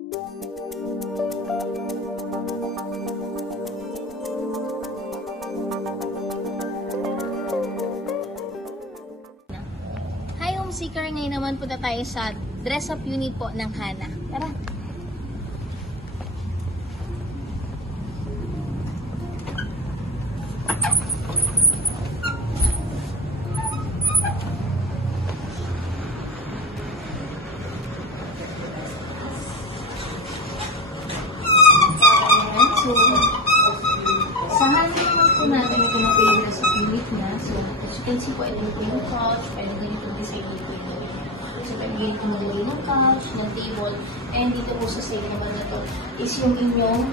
Hi Home Seeker! Ngayon naman punta tayo sa dress-up unit po ng Hana. Tara! So, sa Hana naman po natin, ito na po yung dress-up unit na. So, as you can see po, ito na po yung couch, pwede ganito design dito yung so, pwede ganito maglagay ng couch, ng table, and dito po sa side naman na to is yung inyong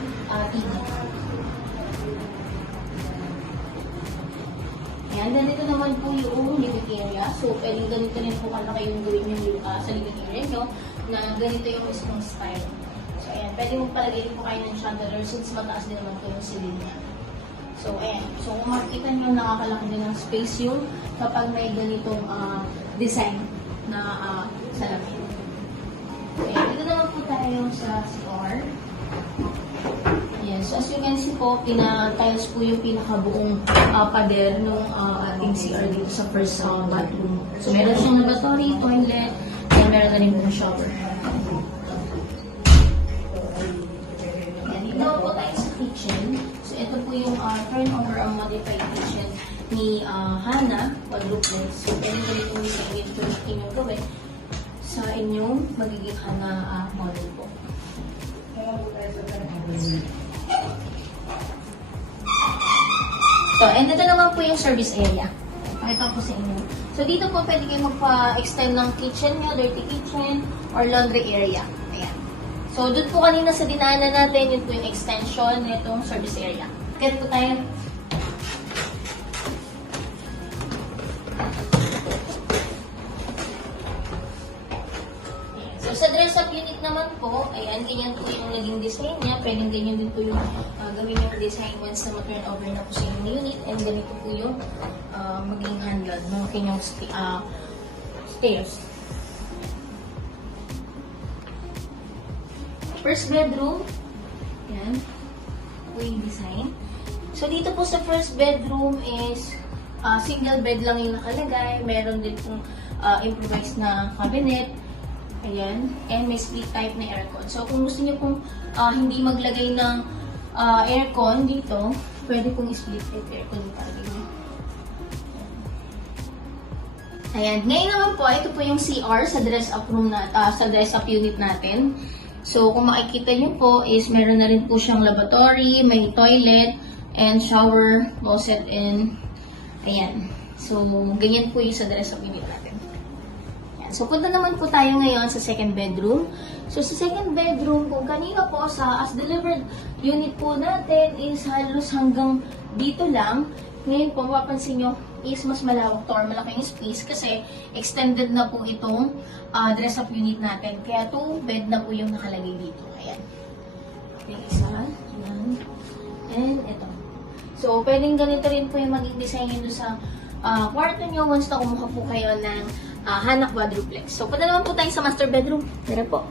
TV. Ayan, ganito naman po yung living area. So, pwede ganito rin po kalaki yung gawin yung sa living area nyo na ganito yung mismong style. So, ayan, pwede mo palagay po kayo ng chandelier since mataas din naman po yung ceiling niya. So, ayan. So, kung makikita nyo, nakakalaki din ng space yung kapag may ganitong design na salamin. Ayan, dito naman po tayo sa CR. Ayan, so as you can see po, tiles po yung pinakabuong pader ng ating CR dito sa first bathroom. So, meron siyang lavatory, toilet, and meron na rin po shower. Ayan, dito naman po tayo sa kitchen. So, ito po yung turnover ang modified kitchen ni Hana quadruplex. So, pwede ko rin yung design ito na inyong gawin sa inyong magiging Hana model po. So, and ito naman po yung service area. Pakita ko sa inyo. So, dito po pwede kayo magpa-extend ng kitchen nyo, dirty kitchen, or laundry area. Ayan. So, doon po kanina sa dinaanan natin, yun po yung extension nitong service area. Kaya po tayo. So, sa dress-up unit naman po, ayan, ganyan po yung naging design niya. Pwedeng ganyan din po yung gawin yung design once na ma-turn over na po sa yung unit. And ganito po yung maging handle ng kanyang stairs. First bedroom, ayan, po yung design. So, dito po sa first bedroom is single bed lang yung nakalagay. Meron din pong improvised na cabinet. Ayan. And may split type na aircon. So, kung gusto niyo pong hindi maglagay ng aircon dito, pwede pong split type aircon yung palagay niyo. Ayan. Ngayon naman po, ito po yung CR sa dress-up room sa dress-up unit natin. So, kung makikita niyo po is meron na rin po siyang lavatory, may toilet, and shower, closet, and ayan. So, ganyan po yung sa dress-up unit natin. So, punta naman po tayo ngayon sa second bedroom. So, sa second bedroom, kung kanina po sa as delivered unit po natin is halos hanggang dito lang. Ngayon po, mapapansin nyo is mas malawak to or malaking space kasi extended na po itong dress-up unit natin. Kaya 2 bed na po yung nakalagay dito. Ayan. Yung isa. Ayan. And ito. So, pwedeng ganito rin po yung maging design nyo sa kwarto nyo once na kumuha po kayo ng Hana quadruplex. So, punta naman po tayo sa master bedroom. Tara po.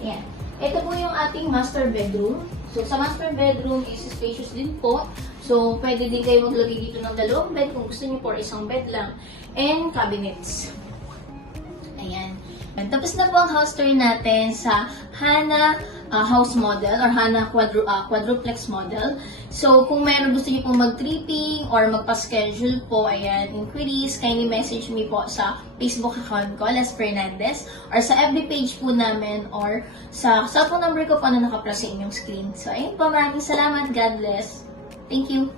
Ayan. Ito po yung ating master bedroom. So, sa master bedroom is spacious din po. So, pwede din kayo maglagay dito ng 2 bed kung gusto niyo for isang bed lang. And cabinets. Ayan. And tapos na po ang house tour natin sa Hana house model or Hana quadruplex model. So, kung meron gusto niyo pong mag-tripping or magpa-schedule po, ayan, inquiries, kindly message me po sa Facebook account ko, Les Fernandez, or sa FB page po namin, or sa cellphone number ko po na naka-plus sa inyong screen. So, ayun po, maraming salamat. God bless. Thank you.